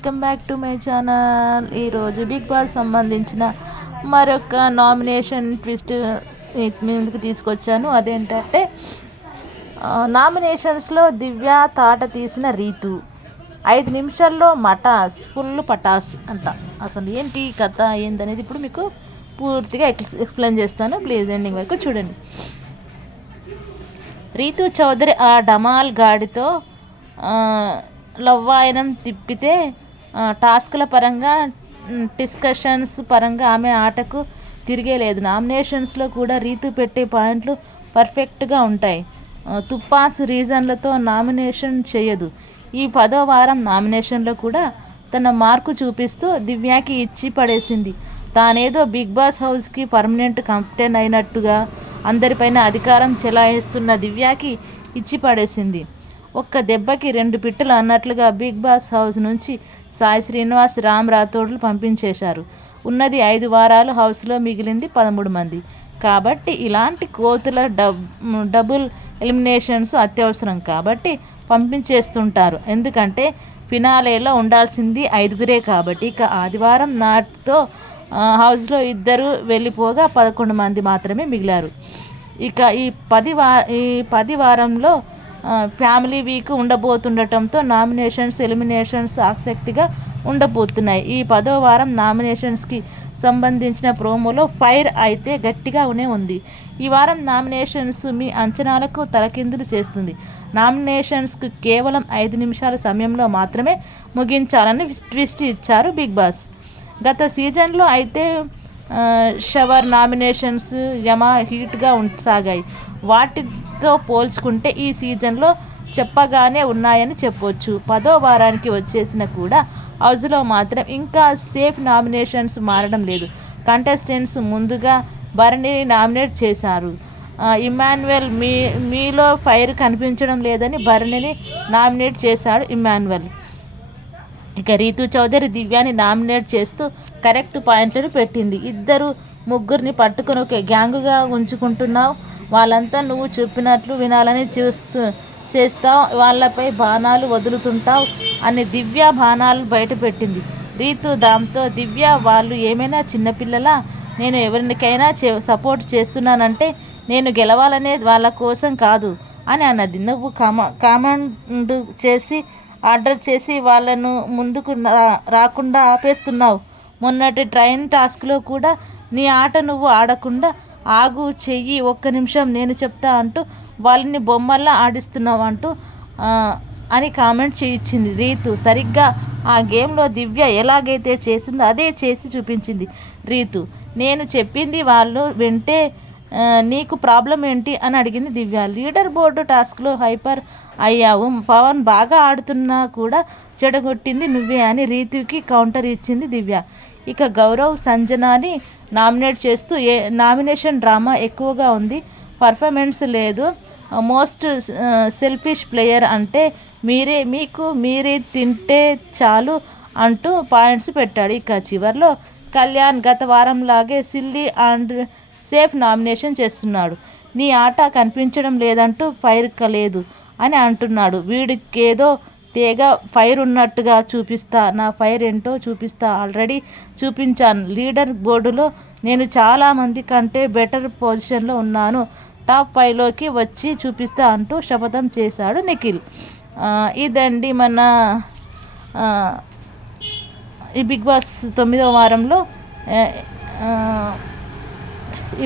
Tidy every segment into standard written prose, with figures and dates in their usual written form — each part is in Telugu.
Welcome back to my channel. ఈరోజు బిగ్ బాస్ సంబంధించిన మరొక నామినేషన్ ట్విస్ట్ ముందుకు తీసుకొచ్చాను. అదేంటంటే నామినేషన్స్లో దివ్య తాట తీసిన రీతు 5 నిమిషాల్లో మటాస్ ఫుల్ పటాస్ అంట. అసలు ఏంటి కథ ఏందనేది ఇప్పుడు మీకు పూర్తిగా ఎక్స్ప్లెయిన్ చేస్తాను. ప్లీజ్ ఎండింగ్ వరకు చూడండి. రీతు చౌదరి ఆ డమాల్ గాడితో లవ్వాయనం తిప్పితే టాస్క్ల పరంగా డిస్కషన్స్ పరంగా ఆమె ఆటకు తిరిగే లేదు. నామినేషన్స్లో కూడా రీతు పెట్టే పాయింట్లు పర్ఫెక్ట్గా ఉంటాయి. తుప్పాసు రీజన్లతో నామినేషన్ చేయదు. ఈ 10వ వారం నామినేషన్లో కూడా తన మార్కు చూపిస్తూ దివ్యాకి ఇచ్చి పడేసింది. తానేదో బిగ్ బాస్ హౌస్కి పర్మనెంట్ కెప్టెన్ అయినట్టుగా అందరిపైన అధికారం చెలాయిస్తున్న దివ్యాకి ఇచ్చి పడేసింది. ఒక్క దెబ్బకి 2 పిట్టలు అన్నట్లుగా బిగ్ బాస్ హౌస్ నుంచి సాయి శ్రీనివాస్, రామ్ రాథోడ్లు పంపించేశారు. ఉన్నది 5 వారాలు, హౌస్లో మిగిలింది 13 మంది. కాబట్టి ఇలాంటి కోతుల డబుల్ ఎలిమినేషన్స్ అత్యవసరం కాబట్టి పంపించేస్తుంటారు. ఎందుకంటే ఫినాలేలో ఉండాల్సింది 5గురే కాబట్టి. ఇక ఆదివారం నాటితో హౌస్లో 2 వెళ్ళిపోగా 11 మంది మాత్రమే మిగిలారు. ఇక ఈ 10 వారంలో ఫ్యామిలీ వీక్ ఉండబోతుండటంతో నామినేషన్స్ ఎలిమినేషన్స్ ఆసక్తిగా ఉండబోతున్నాయి. ఈ 10వ వారం నామినేషన్స్కి సంబంధించిన ప్రోమోలో ఫైర్ అయితే గట్టిగానే ఉంది. ఈ వారం నామినేషన్స్ మీ అంచనాలకు తలకిందులు చేస్తుంది. నామినేషన్స్కు కేవలం 5 నిమిషాల సమయంలో మాత్రమే ముగించాలని ట్విస్ట్ ఇచ్చారు బిగ్ బాస్. గత సీజన్లో అయితే షవర్ నామినేషన్స్ హీట్గా సాగాయి. వాటితో పోల్చుకుంటే ఈ సీజన్లో చెప్పగానే ఉన్నాయని చెప్పొచ్చు. 10వ వారానికి వచ్చేసిన కూడా హౌస్లో మాత్రం ఇంకా సేఫ్ నామినేషన్స్ మారడం లేదు. కంటెస్టెంట్స్ ముందుగా భరణిని నామినేట్ చేశారు. ఇమ్మాన్యువల్ మీలో ఫైర్ కనిపించడం లేదని భరణిని నామినేట్ చేశాడు ఇమ్మాన్యువల్. ఇక రీతు చౌదరి దివ్యాని నామినేట్ చేస్తూ కరెక్ట్ పాయింట్లను పెట్టింది. 2-3ని పట్టుకుని ఒక గ్యాంగుగా ఉంచుకుంటున్నావు, వాళ్ళంతా నువ్వు చెప్పినట్లు వినాలని చేస్తావు, వాళ్ళపై బాణాలు వదులుతుంటావు అని దివ్య బాణాలు బయటపెట్టింది రీతు. దాంతో దివ్య వాళ్ళు ఏమైనా చిన్నపిల్లలా, నేను ఎవరికైనా సపోర్ట్ చేస్తున్నానంటే నేను గెలవాలనే వాళ్ళ కోసం కాదు అని అన్నది. నువ్వు కామెంట్ చేసి ఆర్డర్ చేసి వాళ్ళను ముందుకు రాకుండా ఆపేస్తున్నావు. మొన్నటి ట్రైన్ టాస్క్లో కూడా నీ ఆట నువ్వు ఆడకుండా ఆగు, చెయ్యి, 1 నిమిషం నేను చెప్తా అంటూ వాళ్ళని బొమ్మల్లా ఆడిస్తున్నావు అంటూ అని కామెంట్ చేయించింది రీతు. సరిగ్గా ఆ గేమ్లో దివ్య ఎలాగైతే చేసిందో అదే చేసి చూపించింది రీతు. నేను చెప్పింది వాళ్ళు వింటే నీకు ప్రాబ్లం ఏంటి అని అడిగింది దివ్య. లీడర్ బోర్డు టాస్క్లో హైపర్ అయ్యావు, పవన్ బాగా ఆడుతున్నా కూడా చెడగొట్టింది నువ్వే అని రీతుకి కౌంటర్ ఇచ్చింది దివ్య. ఇక గౌరవ్ సంజనాని నామినేట్ చేస్తూ నామినేషన్ డ్రామా ఎక్కువగా ఉంది, పర్ఫార్మెన్స్ లేదు, మోస్ట్ సెల్ఫిష్ ప్లేయర్ అంటే మీరే తింటే చాలు అంటూ పాయింట్స్ పెట్టాడు. ఇక చివర్లో కళ్యాణ్ గత వారంలాగే సిల్లీ అండ్ సేఫ్ నామినేషన్ చేస్తున్నాడు. నీ ఆట కనిపించడం లేదంటూ ఫైర్ లేదు అని అంటున్నాడు. వీడికేదో తేగ ఫైర్ ఉన్నట్టుగా చూపిస్తా, నా ఫైర్ ఏంటో చూపిస్తా, ఆల్రెడీ చూపించాను. లీడర్ బోర్డులో నేను చాలామంది కంటే బెటర్ పొజిషన్లో ఉన్నాను, టాప్ 5లోకి వచ్చి చూపిస్తా అంటూ శపథం చేశాడు నిఖిల్. ఇదండి మన ఈ బిగ్ బాస్ 9వ వారంలో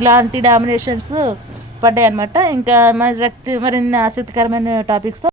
ఇలాంటి నామినేషన్స్ పడ్డాయి అన్నమాట. ఇంకా మరిన్ని ఆసక్తికరమైన టాపిక్స్తో